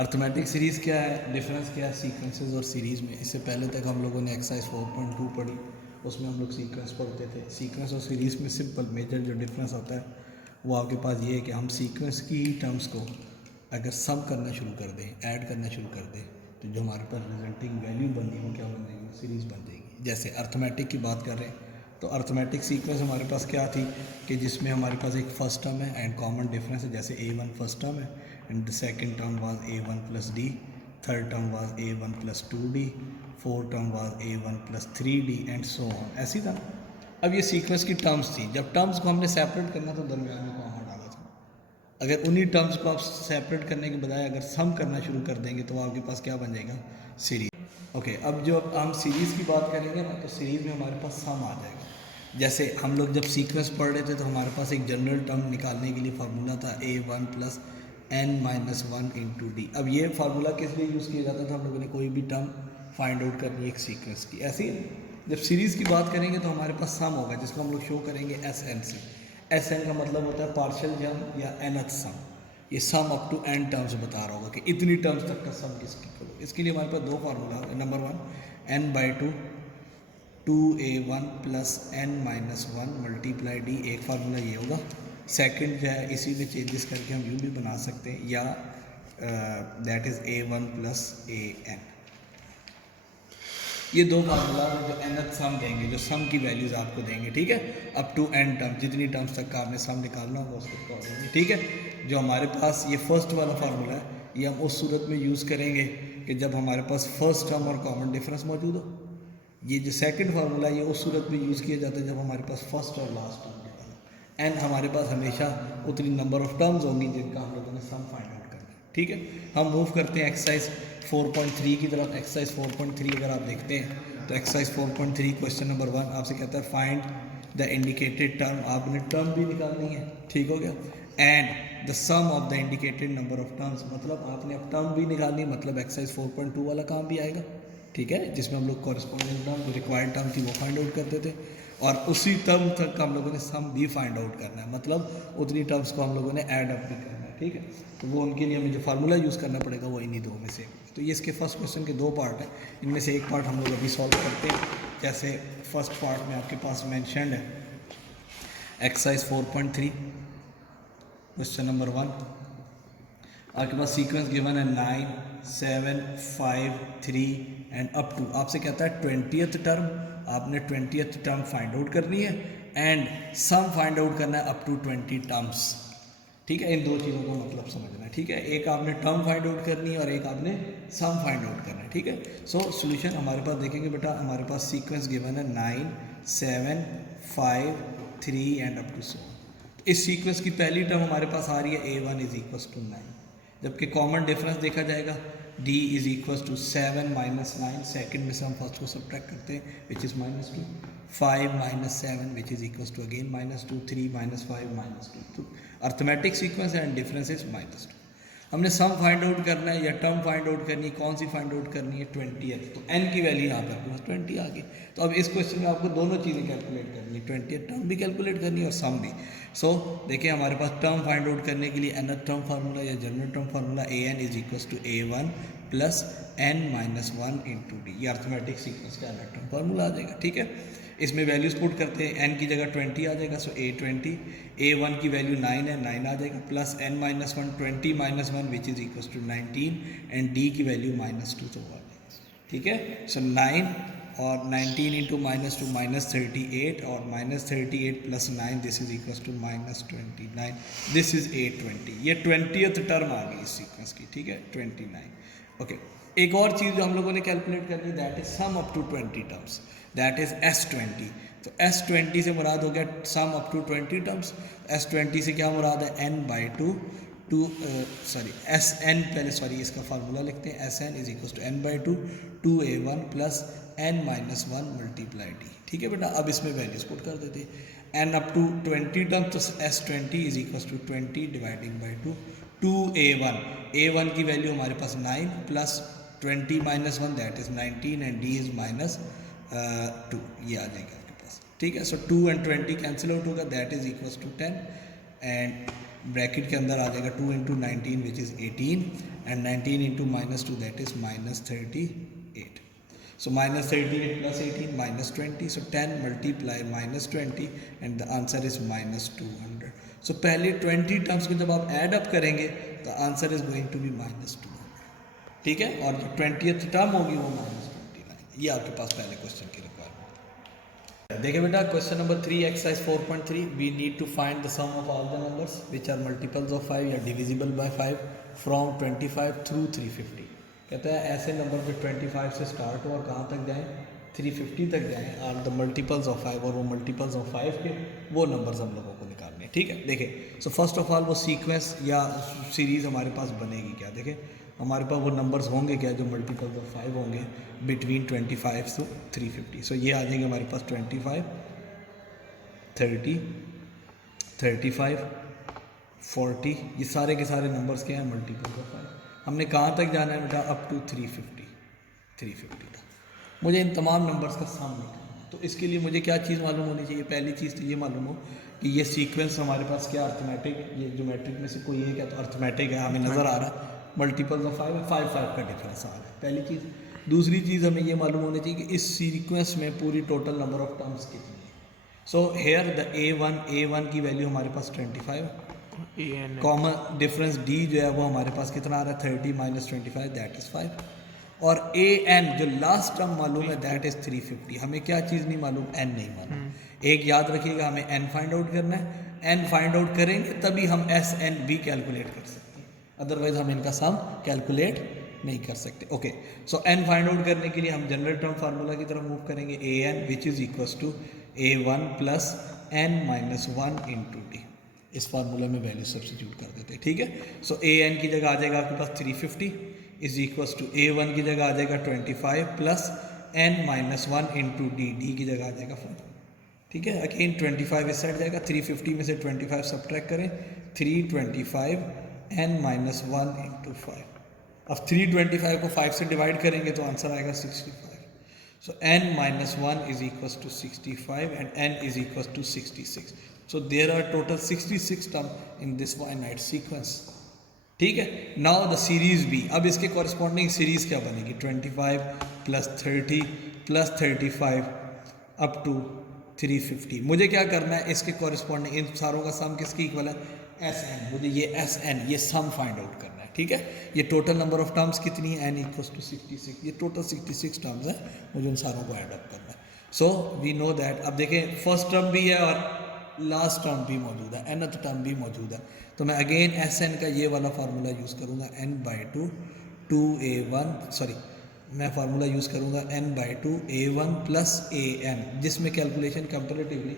Arithmetic series क्या है, difference क्या है सीक्वेंसेस और सीरीज़ में। इससे पहले तक हम लोगों ने एक्सरसाइज 4.2 पढ़ी, उसमें हम लोग सीक्वेंस पढ़ते थे। सीक्वेंस और सीरीज़ में सिंपल मेजर जो डिफरेंस आता है वो आपके पास ये है कि हम सीक्वेंस की ही टर्म्स को अगर सम करना शुरू कर दें, ऐड करना शुरू कर दें, तो जो हमारे पास रिजल्टिंग वैल्यू बन रही है वो क्या बन जाएगी, सीरीज़ बन जाएगी। जैसे अर्थमेटिक की बात कर रहे हैं तो अर्थमेटिक सीक्वेंस हमारे पास क्या थी कि जिसमें हमारे पास एक फर्स्ट टर्म है एंड कॉमन डिफरेंस है। जैसे a1 फर्स्ट टर्म है and the second term was a1 plus D, third term was a1 plus 2d, fourth term was a1 plus 3d and so on, ऐसी था। अब ये sequence की terms थी, जब टर्म्स को हमने सेपरेट करना तो दरमियान में कॉमा डाला था। अगर उन्हीं टर्म्स को आप सेपरेट करने के बजाय अगर सम करना शुरू कर देंगे तो आपके पास क्या बन जाएगा, सीरीज। ओके, अब जो हम सीरीज़ की बात करेंगे ना तो सीरीज़ में हमारे पास सम आ जाएगा। जैसे हम लोग जब सीक्वेंस पढ़ रहे थे तो हमारे पास एक जनरल टर्म निकालने के लिए फार्मूला था a1 plus n minus one into D. अब ये फार्मूला किस लिए यूज़ किया जाता था, हम लोगों ने कोई भी टर्म फाइंड आउट करनी है एक सीक्वेंस की। ऐसे ही जब सीरीज़ की बात करेंगे तो हमारे पास सम होगा जिसको हम लोग शो करेंगे एस एन से। एस एन का मतलब होता है पार्शियल जम या nth सम। ये sum up to n terms बता रहा होगा कि इतनी टर्म्स तक का सम किसकी करो। इसके लिए हमारे पास दो फार्मूला है। Number one, n/2 2a1 plus n minus one multiply D, एक फार्मूला ये होगा। सेकंड जो है इसी में चेंजेस करके हम यूँ भी बना सकते हैं, या that is a1 plus an। ये दो फार्मूला जो nth सम देंगे, जो सम की वैल्यूज़ आपको देंगे, ठीक है, अप टू n टर्म, जितनी टर्म्स तक का आपने सम निकालना होगा उसको कॉल देंगे, ठीक है। जो हमारे पास ये फर्स्ट वाला फार्मूला है ये हम उस सूरत में यूज़ करेंगे कि जब हमारे पास फर्स्ट टर्म और कॉमन डिफरेंस मौजूद हो। ये जो सेकंड फार्मूला है ये उस सूरत में यूज़ किया जाता है जब हमारे पास फर्स्ट और लास्ट टर्म निकालना, एंड हमारे पास हमेशा उतनी नंबर ऑफ टर्म्स होंगी जिनका हम लोगों ने सम फाइंड आउट करना है, ठीक है। हम मूव करते हैं एक्सरसाइज 4.3 की तरफ। एक्सरसाइज 4.3 अगर आप देखते हैं तो एक्सरसाइज 4.3 क्वेश्चन नंबर 1 आपसे कहता है फाइंड द इंडिकेटेड टर्म। आपने टर्म भी निकालनी है, ठीक हो गया, and the sum of the indicated number of terms, मतलब आपने अब टर्म भी निकालनी, मतलब एक्सरसाइज 4.2 वाला काम भी आएगा, ठीक है, जिसमें हम लोग कॉरेस्पॉन्डिंग टर्म जो रिक्वायर्ड टर्म थी वो फाइंड आउट करते थे, और उसी टर्म तक का हम लोगों ने सम भी फाइंड आउट करना है, मतलब उतनी टर्म्स को हम लोगों ने ऐड अप भी करना है, ठीक है। तो वो उनके लिए हमें जो फार्मूला यूज़ करना पड़ेगा वो इन्हीं दो में से। तो ये इसके फर्स्ट क्वेश्चन के दो पार्ट हैं, इनमें से एक पार्ट हम लोग अभी सॉल्व करते हैं। जैसे फर्स्ट पार्ट में आपके पास मैंशनड है एक्सरसाइज 4.3 क्वेश्चन नंबर 1। आपके पास सीक्वेंस गिवन है 9 7 5 3 एंड अप टू, आपसे कहता है 20th टर्म, आपने 20th टर्म फाइंड आउट करनी है एंड सम फाइंड आउट करना है अप टू 20 टर्म्स, ठीक है। इन दो चीज़ों का मतलब समझना है, ठीक है, एक आपने टर्म फाइंड आउट करनी है और एक आपने सम फाइंड आउट करना है, ठीक है। सो सोल्यूशन हमारे पास देखेंगे बेटा, हमारे पास सीक्वेंस गिवन है 9 7 5 3 एंड अप टू सो। इस सीक्वेंस की पहली टर्म हमारे पास आ रही है a1 इज इक्वल टू 9, जबकि कॉमन डिफरेंस देखा जाएगा d is equal to 7 minus 9, second में से हम फर्स्ट को सब्ट्रैक्ट करते हैं which is -2, 5 minus 7 which is equal to again -2, 3 minus 5 -2। तो arithmetic sequence and difference is -2। हमने सम फाइंड आउट करना है या टर्म फाइंड आउट करनी है, कौन सी फाइंड आउट करनी है, 20th। तो n की वैल्यू यहाँ पर आपके पास 20 आ गई। तो अब इस क्वेश्चन में आपको दोनों चीज़ें कैलकुलेट करनी है, 20th टर्म भी कैलकुलेट करनी है और सम भी। सो देखिए हमारे पास टर्म फाइंड आउट करने के लिए nth टर्म फार्मूला या general term formula an is equal to a1 plus n minus one into D, ये अर्थमेटिक सीक्वेंस का nth टर्म फार्मूला आ जाएगा, ठीक है। इसमें वैल्यूज पुट करते हैं, n की जगह 20 आ जाएगा, सो a20, a1 की वैल्यू 9 है, 9 आ जाएगा, plus n minus one, 20 minus one which is equal to 19 and d की वैल्यू -2, तो आ जाएगा, ठीक है। सो 9 और 19 इंटू -2 -38 और -38 plus 9 this is equal to -29, this is 820। ये 20th टर्म आ गई इस सीक्वेंस की, ठीक है, 29। ओके, एक और चीज़ जो हम लोगों ने कैलकुलेट करनी, that is sum up to 20 terms, that is S20। तो S20 से मुराद हो गया सम अप टू 20 टर्म्स। S20 से क्या मुराद है, n/2 Sn, पहले सॉरी इसका फार्मूला लिखते हैं, Sn is equal to n/2 2a1 plus n minus one multiply D, ठीक है बेटा। अब इसमें वैल्यूज पुट कर देते हैं, n अप टू 20 टर्म, तो S20 is equal to 20 dividing by 2 2a1, a1 की वैल्यू हमारे पास 9 plus 20 minus one that is 19 and d is -2, ये आ जाएगा आपके पास, ठीक है। सो 2 एंड 20 कैंसिल आउट होगा, that is equal to 10 and bracket के अंदर आ जाएगा 2 into 19 which is 18 and 19 into -2 that is -38. So -38 plus 18 -20. So 10 multiply -20 and the answer is -200. So पहले 20 टर्म्स को जब आप ऐड अप करेंगे तो answer is going to be -200. ठीक है, और जो 20th टर्म होगी वो -29. ये आपके पास पहले क्वेश्चन की रिक्वायरमेंट. देखिए बेटा, question number 3 exercise 4.3 we need to find the sum of all the numbers which are multiples of 5 या डिविजिबल बाय 5 फ्रॉम 25 थ्रू 350. कहता है ऐसे नंबर जो 25 से स्टार्ट हो और कहाँ तक जाएं, 350 तक जाएं, आर द मल्टीपल्स ऑफ 5, और वो मल्टीपल्स ऑफ 5 के वो नंबर्स हम लोगों को निकालने हैं. ठीक है, देखें. सो फर्स्ट ऑफ ऑल वो सीक्वेंस या सीरीज़ हमारे पास बनेगी क्या. देखें हमारे पास वो नंबर्स होंगे क्या जो मल्टीपल्स ऑफ 5 होंगे बिटवीन 25 to 350. सो ये आ जाएंगे हमारे पास 25, 30, 35, 40. ये सारे के सारे नंबर्स क्या हैं, मल्टीपल्स ऑफ 5. हमने कहाँ तक जाना है बेटा, अप टू 350 तक. मुझे इन तमाम नंबर्स का सम निकालना है. तो इसके लिए मुझे क्या चीज़ मालूम होनी चाहिए. पहली चीज़ तो ये मालूम हो कि ये सीक्वेंस हमारे पास क्या अर्थमेटिक, ये ज्योमेट्रिक में से कोई है क्या, तो अर्थमेटिक है, हमें नज़र आ रहा है. मल्टीपल्स ऑफ 5 है, 5 का डिफरेंस आ रहा है, पहली चीज़. दूसरी चीज़ हमें ये मालूम होनी चाहिए कि इस सीक्वेंस में पूरी टोटल नंबर ऑफ टर्म्स कितनी है. सो हेयर द A1 की वैल्यू हमारे पास 25 है. कॉमन डिफरेंस D जो है वो हमारे पास कितना आ रहा है, 30 -25 दैट इज़ 5. और AN जो लास्ट टर्म मालूम है दैट इज़ 350. हमें क्या चीज़ नहीं मालूम, N नहीं मालूम. एक याद रखिएगा, हमें N फाइंड आउट करना है. N फाइंड आउट करेंगे तभी हम SN भी कैलकुलेट कर सकते हैं, अदरवाइज हम इनका सम कैलकुलेट नहीं कर सकते. ओके, सो N फाइंड आउट करने के लिए हम जनरल टर्म फार्मूला की तरफ मूव करेंगे. AN which is equals to A1 plus N -1 into D. इस फार्मूला में वैल्यू सब्सिट्यूट कर देते हैं. ठीक है, सो AN की जगह आ जाएगा आपके पास 350 इज इक्वल्स टू A1 की जगह आ जाएगा 25 प्लस N -1 इंटू D की जगह आ जाएगा 5. ठीक है, अगेन 25 इस साइड जाएगा, 350 में से 25 सब्ट्रैक्ट करें, 325 N -1 इंटू 5. अब 325 को 5 से डिवाइड करेंगे तो आंसर आएगा 65. So N -1 is equals to 65 and N is equals to 66. So there are total 66 terms in this finite sequence. ठीक है, नाउ द सीरीज भी. अब इसके कॉरस्पॉन्डिंग सीरीज क्या बनेगी, 25 प्लस 30 प्लस 35 अप टू 350. मुझे क्या करना है, इसके कॉरस्पॉन्डिंग इन सारों का सम किसकी इक्वल है, SN. मुझे ये SN ये सम फाइंड आउट करना है. ठीक है, ये टोटल नंबर ऑफ टर्म्स कितनी है, N इक्वल्स टू 66. ये टोटल 66 टर्म्स है, मुझे उन सारों को ऐड अप करना है. So we know that. अब देखें फर्स्ट टर्म भी है और लास्ट टर्म भी मौजूद है, nth टर्म भी मौजूद है. तो मैं अगेन SN का ये वाला फार्मूला यूज़ करूँगा, N/2 2A1 सॉरी मैं फार्मूला यूज़ करूँगा N/2 A1 प्लस AN, जिसमें कैलकुलेशन कंपेरेटिवली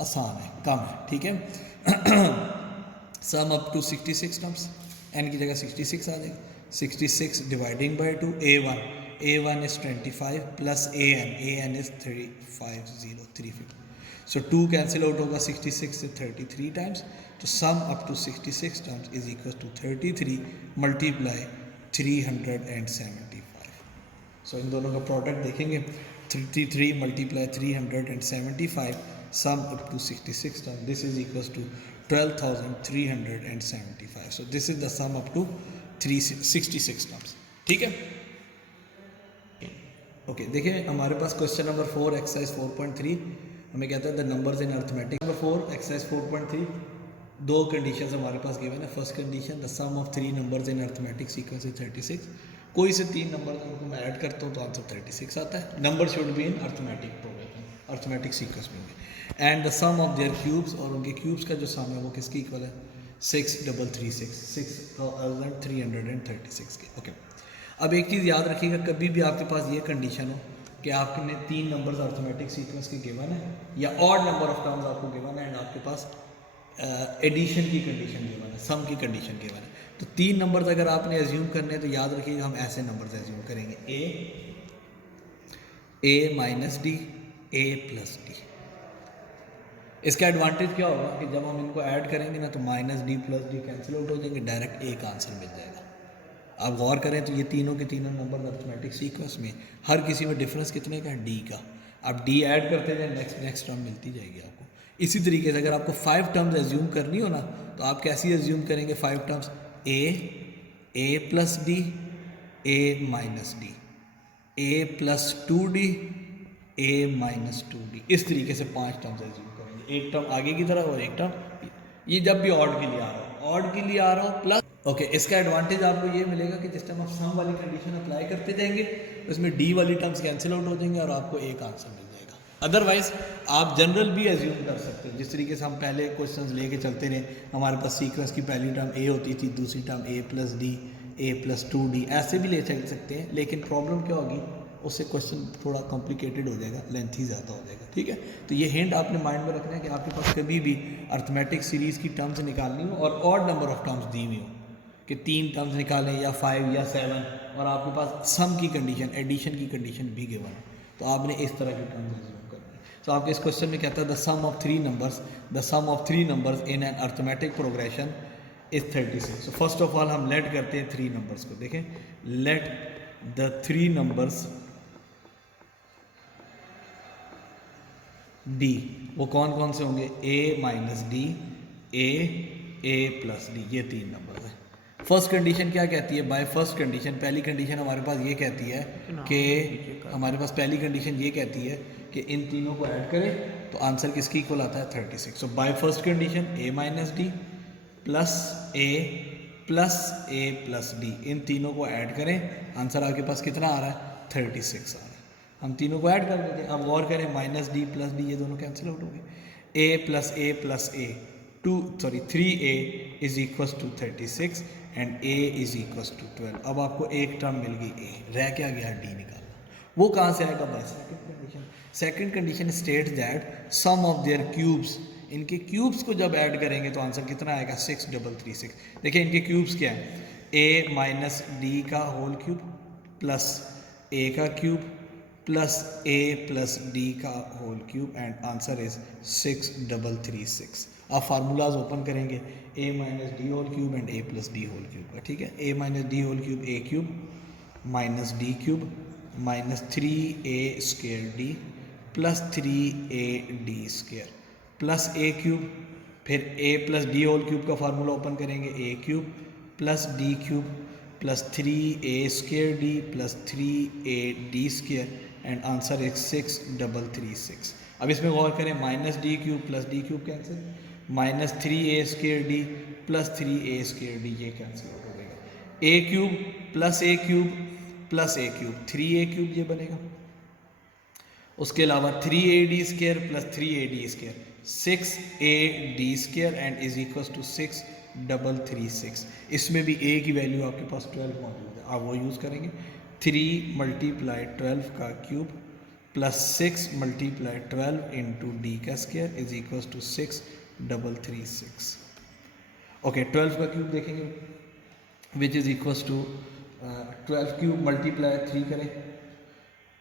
आसान है, कम है. ठीक है, sum up to 66 terms. N की जगह 66 आ जाएगा, 66 dividing by 2 A1 is 25 plus AN is 350. So 2 cancel out होगा 66 से 33 टाइम्स. तो sum up to 66 terms is equal to 33 multiply 375. So इन दोनों का प्रोडक्ट देखेंगे, 33 multiply 375 sum up to 66 term, this is equal to 12,375. So this is the sum up to 366 terms. ठीक है, okay. देखिए हमारे पास क्वेश्चन नंबर 4 एक्सरसाइज 4.3 हमें कहता है the numbers in arithmetic. Number 4 exercise 4.3 दो कंडीशंस हमारे पास गिवन है. First condition the sum of 3 numbers in arithmetic sequence is 36. कोई से 3 नंबर को मैं ऐड करता हूँ तो आंसर 36 आता है. Number should be in arithmetic progression, arithmetic sequence में भी. And the sum of their cubes, और उनके क्यूब्स का जो सम है वो किसकी इक्वल है, 6336 के. ओके, अब एक चीज़ याद रखिएगा, कभी भी आपके पास ये कंडीशन हो कि आपने 3 नंबर्स अर्थमेटिक सीक्वेंस के गिवन है या ऑड नंबर ऑफ टर्म्स आपको गिवन है एंड आपके पास एडिशन की कंडीशन गिवन है, सम की कंडीशन गिवन है, तो 3 नंबर्स अगर आपने एज्यूम करने हैं तो याद रखिएगा हम ऐसे नंबर्स एज्यूम करेंगे, a minus D, a plus D. इसका एडवांटेज क्या होगा कि जब हम इनको ऐड करेंगे ना तो minus D plus D cancel out हो जाएंगे, डायरेक्ट a का आंसर मिल जाएगा. आप गौर करें तो ये तीनों के तीनों नंबर अर्थमेटिक सीक्वेंस में हर किसी में डिफरेंस कितने का है, डी का. आप डी ऐड करते जाए, नेक्स्ट टर्म मिलती जाएगी आपको. इसी तरीके से अगर आपको 5 टर्म्स एज्यूम करनी हो ना, तो आप कैसी एज्यूम करेंगे 5 टर्म्स? ए प्लस डी, ए माइनस डी, ए प्लस 2d, ए माइनस 2d, इस तरीके से 5 टर्म्स एज्यूम करेंगे, एक टर्म आगे की तरफ और एक टर्म, ये जब भी ऑड के लिए आ रहा हो, ऑड के लिए आ रहा हो प्लस। ओके, इसका एडवांटेज आपको ये मिलेगा कि जिस टाइम आप सम वाली कंडीशन अप्लाई करते जाएंगे तो इसमें डी वाली टर्म्स कैंसिल आउट हो जाएंगे और आपको एक आंसर मिल जाएगा। अदरवाइज आप जनरल भी एज्यूम कर सकते हैं, जिस तरीके से हम पहले क्वेश्चंस लेके चलते रहे, हमारे पास सीक्वेंस की पहली टर्म ए होती थी, दूसरी टर्म ए प्लस डी, ए प्लस 2d, ऐसे भी ले चल सकते हैं, लेकिन प्रॉब्लम क्या होगी, उससे क्वेश्चन थोड़ा कॉम्प्लिकेटेड हो जाएगा, लेंथी ज़्यादा हो जाएगा। ठीक है, तो ये हिंट आपने माइंड में रखना है कि आपके पास कभी भी अर्थमेटिक सीरीज़ की टर्म्स निकालनी हो और ऑड नंबर ऑफ टर्म्स दी हुई हो, कि 3 टर्म्स निकालें या 5 या 7, और आपके पास सम की कंडीशन, एडिशन की कंडीशन भी गिवन है, तो आपने इस तरह की टर्म्स एज्यूम करनी है। तो आपके इस क्वेश्चन में कहता है the sum of 3 numbers in an arithmetic progression is 36। So first of all हम लेट करते हैं 3 नंबर्स को, देखें, लेट द 3 नंबर्स डी, वो कौन कौन से होंगे, ए माइनस डी, ए प्लस डी, ये 3 नंबर है। फर्स्ट कंडीशन क्या कहती है, बाय फर्स्ट कंडीशन, पहली कंडीशन हमारे पास ये कहती है कि हमारे पास पहली कंडीशन ये कहती है कि इन तीनों को ऐड करें तो आंसर किसकी इक्वल आता है 36। So by first condition A minus D plus A plus D, इन तीनों को ऐड करें, आंसर आपके पास कितना आ रहा है 36 आ रहा है। हम तीनों को ऐड कर देते हैं, अब गौर करें, माइनस डी प्लस डी, ये दोनों कैंसिल आउट हो गए, A plus A 3a is equals to 36 and a is equals to 12। अब आपको एक टर्म मिल गई a, रह क्या गया d निकालना, वो कहाँ से आएगा, by second condition. Second condition states that sum of their cubes, इनके क्यूब्स को जब ऐड करेंगे तो आंसर कितना आएगा 6336। देखिए इनके क्यूब्स क्या है, a माइनस डी का होल क्यूब प्लस a का cube plus a plus D का whole cube and answer is 6336। आप फार्मूलाज ओपन करेंगे, a minus D whole cube and a plus D whole cube का, ठीक है, a minus D whole cube a cube minus D cube minus 3a square D plus 3ad square plus a cube, फिर a plus D whole cube का formula open करेंगे, a cube plus D cube plus 3a square D plus 3ad square and answer is 6336। अब इसमें गौर करें, minus D cube plus D cube cancel, minus 3a square D plus 3a square D, ये cancel हो जाएगा, a cube plus a cube plus a cube 3a cube ये बनेगा, उसके अलावा 3ad square plus 3ad square 6ad square and is equal to 6336। इसमें भी a की वैल्यू आपके पास 12 मौजूद है, आप वो यूज़ करेंगे, 3 मल्टीप्लाई 12 का cube plus 6 multiply 12 into D का square is equal to 6336। Okay, 12 का क्यूब देखेंगे which is equal to 12 cube multiply 3 करें,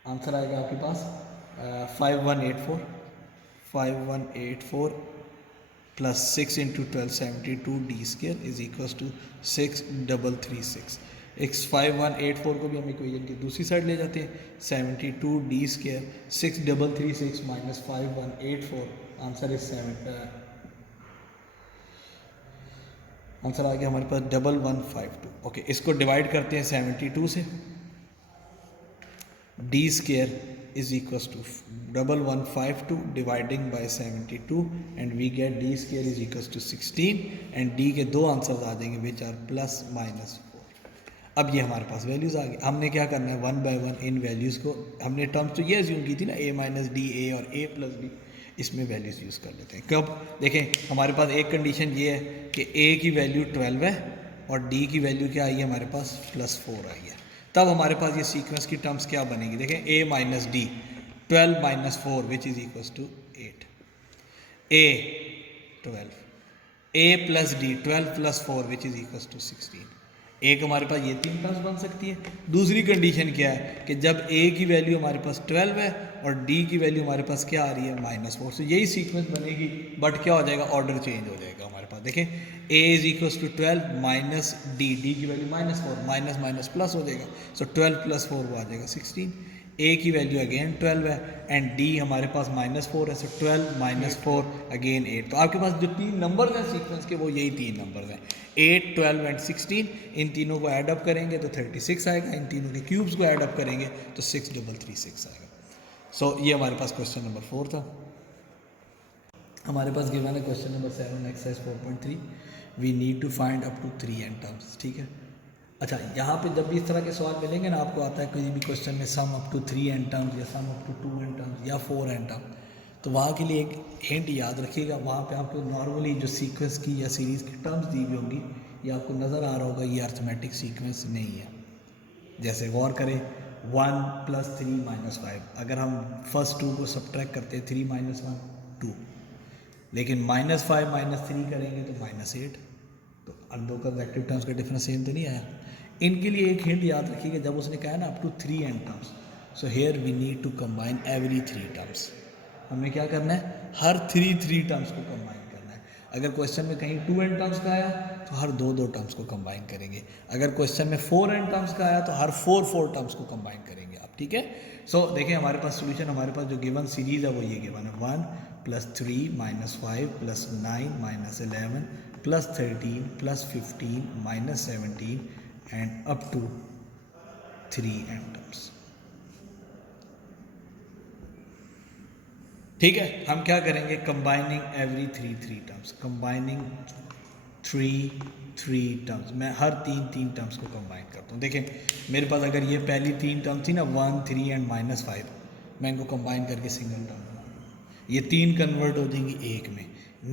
आंसर आएगा आपके पास 5184 plus 6 into 12 72 D square is equal to 6336। x 5184 को भी हम इक्वेशन की दूसरी साइड ले जाते हैं, 72 D square 6336 minus 5184, answer is answer आ गया हमारे पास 1152। ओके, इसको डिवाइड करते हैं 72 से, D square is equal to 1152 dividing by 72 and we get D square is equal to 16 and D के दो आंसर्स आ जाएंगे विच आर प्लस माइनस। अब ये हमारे पास वैल्यूज़ आ गई, हमने क्या करना है 1 बाय 1 इन वैल्यूज़ को, हमने टर्म्स तो ये एज्यूम की थी ना a माइनस डी ए और a प्लस डी, इसमें वैल्यूज़ यूज़ कर लेते हैं। कब देखें, हमारे पास एक कंडीशन ये है कि a की वैल्यू 12 है और d की वैल्यू क्या आई है हमारे पास +4 आई है, तब हमारे पास ये सीक्वेंस की टर्म्स क्या बनेगी, देखें a minus D 12 minus 4 which is equal to 8, a 12, a plus D 12 plus 4 which is equal to 16। एक हमारे पास ये 3 टर्म्स बन सकती है। दूसरी कंडीशन क्या है कि जब a की वैल्यू हमारे पास 12 है और d की वैल्यू हमारे पास क्या आ रही है -4, तो यही सीक्वेंस बनेगी, बट क्या हो जाएगा, ऑर्डर चेंज हो जाएगा हमारे पास। देखें a is equal to 12 minus D, D की वैल्यू -4, माइनस माइनस प्लस हो जाएगा, सो 12 प्लस 4 वो आ जाएगा 16, ए की वैल्यू अगेन 12 है एंड डी हमारे पास -4 है, सो 12 -4 अगेन 8। तो आपके पास जो 3 नंबर्स हैं सीक्वेंस के वो यही 3 नंबर्स हैं 8, 12 एंड 16। इन तीनों को ऐड अप करेंगे तो 36 आएगा, इन तीनों के क्यूब्स को ऐड अप करेंगे तो 6336 आएगा। सो ये हमारे पास क्वेश्चन नंबर 4 था। हमारे पास गिवन है question number 7 exercise 4.3, we need to find up to 3 n terms. ठीक है, अच्छा यहाँ पे जब भी इस तरह के सवाल मिलेंगे ना, आपको आता है कोई भी क्वेश्चन में sum up to 3 n terms या sum up to 2 n terms या 4 n टर्म, तो वहाँ के लिए एक हिंट याद रखिएगा। वहाँ पे आपको नॉर्मली जो सीक्वेंस की या सीरीज़ की टर्म्स दी हुई होंगी ये आपको नज़र आ रहा होगा, ये अर्थमेटिक सीक्वेंस नहीं है। जैसे गौर करें 1 + 3 - 5, अगर हम फर्स्ट 2 को सब्ट्रैक्ट करते हैं 3 - 1 2, लेकिन -5 - 3 करेंगे तो -8, तो अन दो कंसेक्टिव टर्म्स का डिफरेंस सेम तो नहीं आया। इनके लिए एक हिंट याद रखिएगा, जब उसने कहा ना up to 3 n terms, so here we need to combine every 3 terms. हमें क्या करना है, हर 3 टर्म्स को कंबाइन करना है। अगर क्वेश्चन में कहीं 2 n टर्म्स का आया तो हर 2 टर्म्स को कंबाइन करेंगे। अगर क्वेश्चन में 4 n टर्म्स का आया तो हर 4 टर्म्स को कंबाइन करेंगे आप। ठीक है, सो देखिए हमारे पास सोल्यूशन, हमारे पास जो गिवन सीरीज है वो ये गिवन है 1 + 3 - 5 + 9 - 11 + 13 + 15 - 17 and up to 3 n terms. ठीक है, हम क्या करेंगे, combining every 3 terms, combining 3 terms. मैं हर 3 टर्म्स को कंबाइन करता हूँ। देखें मेरे पास अगर ये पहली 3 टर्म थी ना 1, 3 एंड -5, मैं इनको कंबाइन करके सिंगल टर्म बना दूँगा, ये 3 कन्वर्ट हो जाएंगी एक में।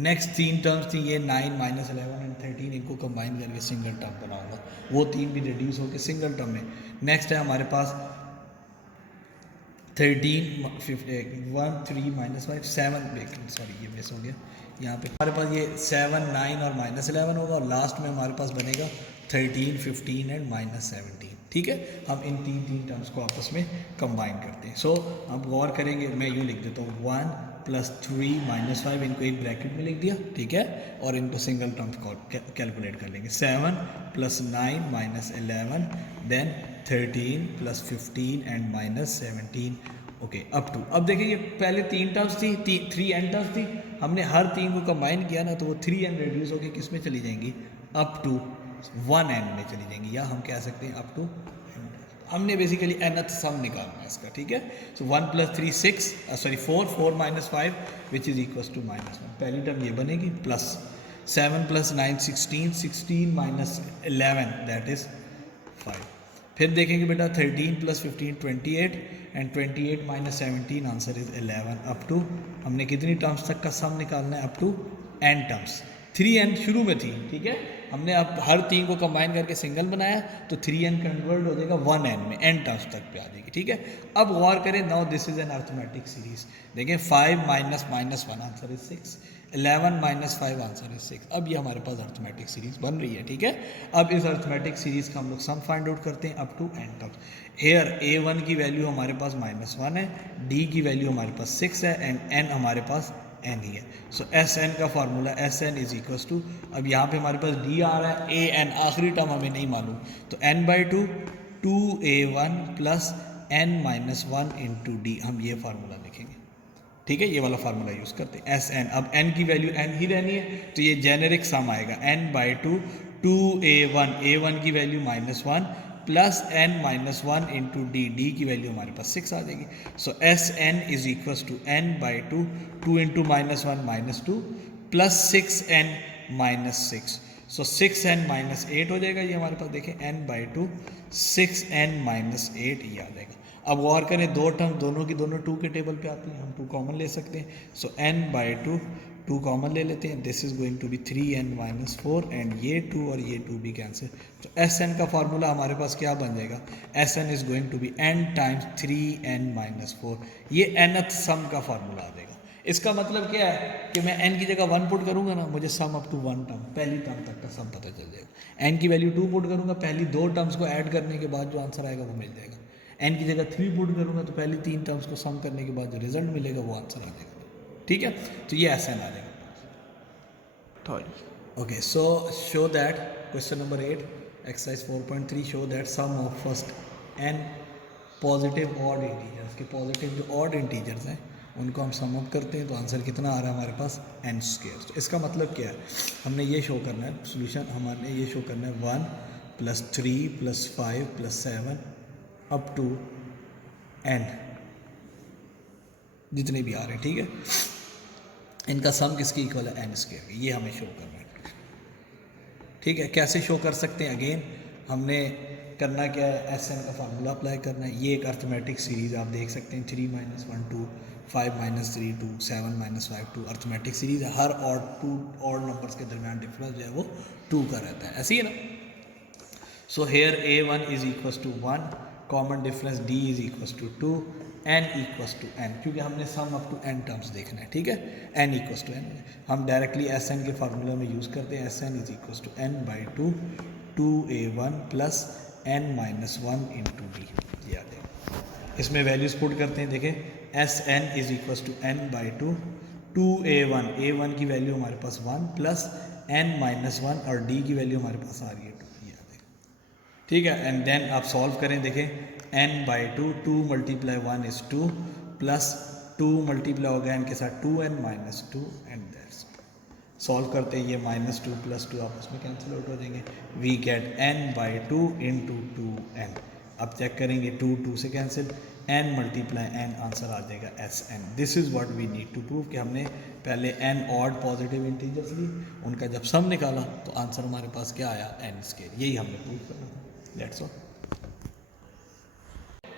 नेक्स्ट 3 टर्म्स थी ये 9, -11 एंड 13, इनको कंबाइन करके सिंगल टर्म बनाऊंगा, वो 3 भी रिड्यूस होकर सिंगल टर्म में। नेक्स्ट है हमारे पास 13, 1, 3 - 5 7, सॉरी ये मिस हो गया, यहाँ पे हमारे पास ये 7, 9 और -11 होगा, और लास्ट में हमारे पास बनेगा 13, 15 एंड -17। ठीक है, हम इन 3 टर्म्स को आपस में कंबाइन करते हैं। सो अब गौर करेंगे, मैं यूँ लिख देता हूँ 1 + 3 - 5, इनको एक ब्रैकेट में लिख दिया। ठीक है, और इनको सिंगल टर्म्स कैलकुलेट कर लेंगे 7 + 9 - 11 then 13 + 15 and -17 okay up to. अब देखिए ये पहले 3 टर्म्स थी, 3 n टर्म्स थी, हमने हर 3 को कंबाइन किया ना तो वो 3 n रिड्यूस होकर किस में चली जाएंगी, अप टू 1 n में चली जाएंगी, या हम कह सकते हैं अप टू। हमने बेसिकली nth सम निकालना है इसका। ठीक है, so 1 + 3 6, sorry 4, 4 - 5 which is equal to -1। पहली टर्म ये बनेगी, प्लस 7 + 9 16, 16 - 11 दैट इज 5। फिर देखेंगे बेटा 13 + 15 28 and 28 - 17 answer is 11 up to. हमने कितनी टर्म्स तक का सम निकालना है, up to n terms. 3n शुरू में थी। ठीक है, हमने अब हर 3 को कंबाइन करके सिंगल बनाया तो 3n कन्वर्ट हो जाएगा 1n में, n टर्म्स तक पे आ जाएगी। ठीक है, अब गौर करें, now this is an arithmetic series. देखें 5 - -1 आंसर इज 6, 11 - 5 आंसर इज 6। अब ये हमारे पास अर्थमेटिक सीरीज बन रही है। ठीक है, अब इस अर्थमेटिक सीरीज का हम लोग सम फाइंड आउट करते हैं up to n terms. Here a1 की वैल्यू हमारे पास -1 है, d की वैल्यू हमारे पास 6 है एंड n हमारे पास n ही है। सो एस एन का formula SN is equals to, अब यहाँ पे हमारे पास d आ रहा है, AN आखिरी टर्म हमें नहीं मालूम, तो n/2 2a1 + n - 1 × d, हम ये फार्मूला लिखेंगे। ठीक है, ये वाला फार्मूला यूज़ करते हैं SN। अब n की वैल्यू n ही रहनी है तो ये जेनेरिक सम आएगा n/2 2a1, a1 की वैल्यू -1 प्लस n - 1 × d की वैल्यू हमारे पास 6 आ जाएगी। So SN is equals to n/2 2 × -1 -2 plus 6n - 6, so 6n - 8 हो जाएगा ये हमारे पास। देखें n/2 6n - 8 ये आ जाएगा। अब गौर करें, दो टर्म दोनों की दोनों 2 के टेबल पे आती हैं, हम 2 कॉमन ले सकते हैं। सो n/2 2 कॉमन ले लेते हैं, this is going to be 3n - 4 and ये 2 और ये 2 भी कैंसिल। तो SN का फार्मूला हमारे पास क्या बन जाएगा, SN is going to be n × 3n - 4, ये nth सम का फार्मूला आ जाएगा। इसका मतलब क्या है कि मैं n की जगह 1 पुट करूंगा ना, मुझे सम अप टू 1 टर्म, पहली टर्म तक का सम पता चल जाएगा। n की वैल्यू 2 पुट करूंगा, पहली 2 टर्म्स को ऐड करने के बाद जो आंसर आएगा वो मिल जाएगा। n की जगह 3 पुट करूंगा तो पहली 3 टर्म्स को सम करने के बाद जो रिजल्ट मिलेगा वो आंसर आ जाएगा। ठीक है, तो ये SN आ जाएगा। Okay, so show that question number 8 exercise 4.3 show that sum of first n positive odd integers के, पॉजिटिव जो ऑड इंटीजर्स हैं उनको हम सम अप करते हैं तो आंसर कितना आ रहा है हमारे पास n स्क्वायर। तो इसका मतलब क्या है, हमने ये शो करना है सोल्यूशन, हमारे ये शो करना है 1 + 3 + 5 + 7 अप टू n जितने भी आ रहे हैं, ठीक है, इनका सम किसकी इक्वल है n स्क्वायर, ये हमें शो करना है, ठीक है। कैसे शो कर सकते हैं, अगेन हमने करना क्या है, एस एन का फार्मूला अप्लाई करना है। ये एक अर्थमेटिक सीरीज़ आप देख सकते हैं, 3 - 1 2, 5 - 3 2, 7 - 5 2, अर्थमेटिक सीरीज़ है। हर ऑड नंबर्स के दरमियान डिफरेंस जो है वो 2 का रहता है, ऐसी है ना। So here a1 = 1, common difference d = 2, n = n, क्योंकि हमने sum up to n terms देखना है, ठीक है। n = n हम डायरेक्टली एस एन के फार्मूला में यूज़ करते हैं, SN = n/2 2a1 + n - 1 × d, ये आ जाएगा। इसमें वैल्यूज़ पुट करते हैं, देखें SN = n/2 2a1, a1 की वैल्यू हमारे पास 1 + n - 1 और d की वैल्यू हमारे पास आ रही है 2, ये आ जाएगा, ठीक है। एंड देन आप सॉल्व करें, देखें n/2 2 × 1 = 2 + 2 मल्टीप्लाई होगा n के साथ 2n - 2 एंड दैट्स सॉल्व करते हैं, ये -2 + 2 आपस में कैंसिल आउट हो जाएंगे, वी गेट n/2 × 2n। अब चेक करेंगे 2 2 से कैंसिल, n × n आंसर आ जाएगा SN। This is what we need to prove कि हमने पहले n ऑड पॉजिटिव इंटीजर्स ली, उनका जब सम निकाला तो आंसर हमारे पास क्या आया, n², यही हमने प्रूव करना था। That's all.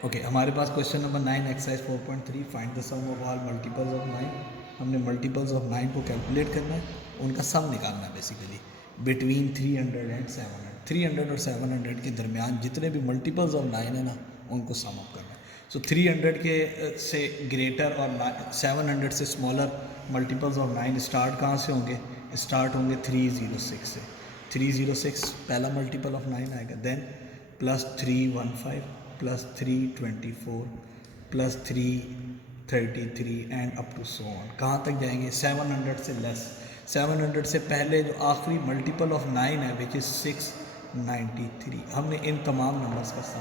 ओके, हमारे पास question number 9 exercise 4.3, find the sum of all multiples of 9। हमने मल्टीपल्स ऑफ 9 को कैलकुलेट करना है, उनका सम निकालना है बेसिकली बिटवीन 300 एंड 700। 300 और 700 के दरमियान जितने भी मल्टीपल्स ऑफ 9 है ना, उनको सम अप करना है। सो 300 के से ग्रेटर और 700 से स्मॉलर मल्टीपल्स ऑफ 9 स्टार्ट कहाँ से होंगे, स्टार्ट होंगे 306 से। 306 पहला मल्टीपल ऑफ 9 आएगा, then +315 +324 +333 and up to so on. कहाँ तक जाएंगे, 700 से लेस। 700 से पहले जो आखिरी मल्टीपल ऑफ 9 है विच इज़ 693। हमने इन तमाम नंबर्स का सम,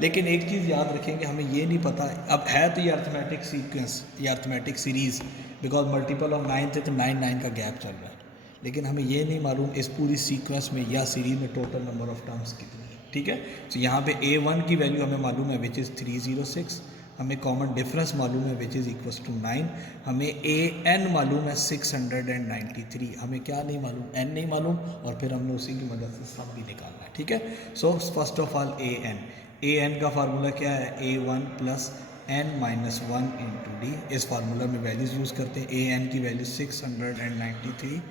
लेकिन एक चीज़ याद रखेंगे, हमें ये नहीं पता, अब है तो ये अर्थमेटिक सीक्वेंस, ये arithmetic series, because multiple of 9 थे तो 9 9 का गैप चल रहा है, लेकिन हमें ये नहीं मालूम इस पूरी सीक्वेंस में या सीरीज़ में टोटल नंबर ऑफ टर्म्स कितनी है, ठीक है। तो यहाँ पे a1 की वैल्यू हमें मालूम है विच इज़ 306, हमें कॉमन डिफरेंस मालूम है विच इज़ = 9, हमें an मालूम है 693, हमें क्या नहीं मालूम, n नहीं मालूम, और फिर हमने उसी की मदद से सम भी निकालना है, ठीक है। सो फर्स्ट ऑफ ऑल an का फार्मूला क्या है, a1 + n - 1 × d। इस फार्मूला में वैल्यूज़ यूज़ करते हैं, an की वैल्यू 693,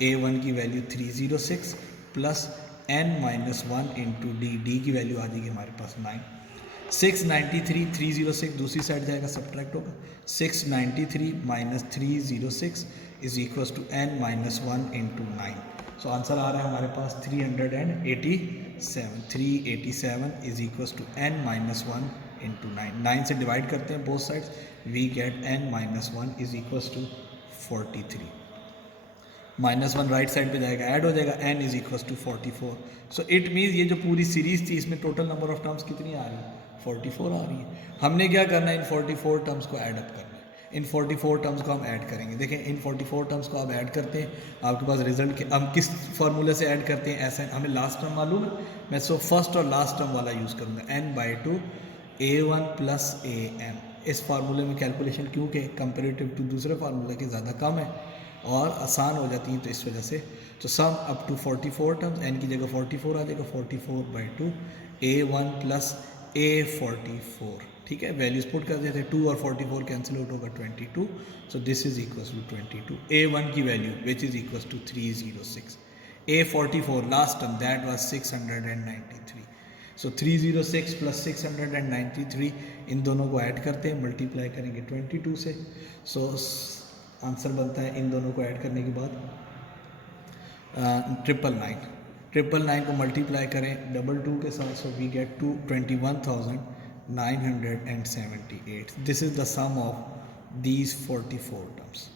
a1 की वैल्यू 306 + n - 1 × d, d की वैल्यू आ जाएगी हमारे पास 9। 693 306 दूसरी साइड जाएगा, सब्ट्रैक्ट होगा, 693 - 306 = n - 1 × 9। सो आंसर आ रहा है हमारे पास 387। 387 = n - 1 × 9। 9 से डिवाइड करते हैं both sides, we get n - 1 = 43। -1 right side पे जाएगा, ऐड हो जाएगा, n = 44। सो इट मीन्स ये जो पूरी सीरीज़ थी इसमें टोटल नंबर ऑफ टर्म्स कितनी आ रही है, 44 आ रही है। हमने क्या करना है, इन 44 टर्म्स को ऐड अप करना है, इन 44 टर्म्स को हम ऐड करेंगे। देखें इन 44 टर्म्स को आप ऐड करते हैं, आपके पास रिजल्ट के, हम किस फार्मूले से ऐड करते हैं, ऐसा हमें लास्ट टर्म मालूम है, मैं सो फर्स्ट और लास्ट टर्म वाला यूज़ करूँगा, n/2 a1 + an। इस फार्मूले में कैलकुलेशन क्योंकि कंपेरेटिव टू दूसरे फार्मूले के ज़्यादा कम है और आसान हो जाती हैं, तो इस वजह से। तो sum up to 44 terms, n की जगह 44 आ जाएगा, 44/2 a1 + a44, ठीक है। वैल्यूज पुट कर देते हैं, 2 और 44 कैंसिल आउट होगा 22, so this is equal to 22। a1 की value which is equal to 306, a44 last term that was 693। So 306 + 693, इन दोनों को ऐड करते हैं, मल्टीप्लाई करेंगे 22 से। सो आंसर बनता है इन दोनों को ऐड करने के बाद 999। 999 को मल्टीप्लाई करें 22 के साथ, so we get 21,978। This is the sum of these 44 terms.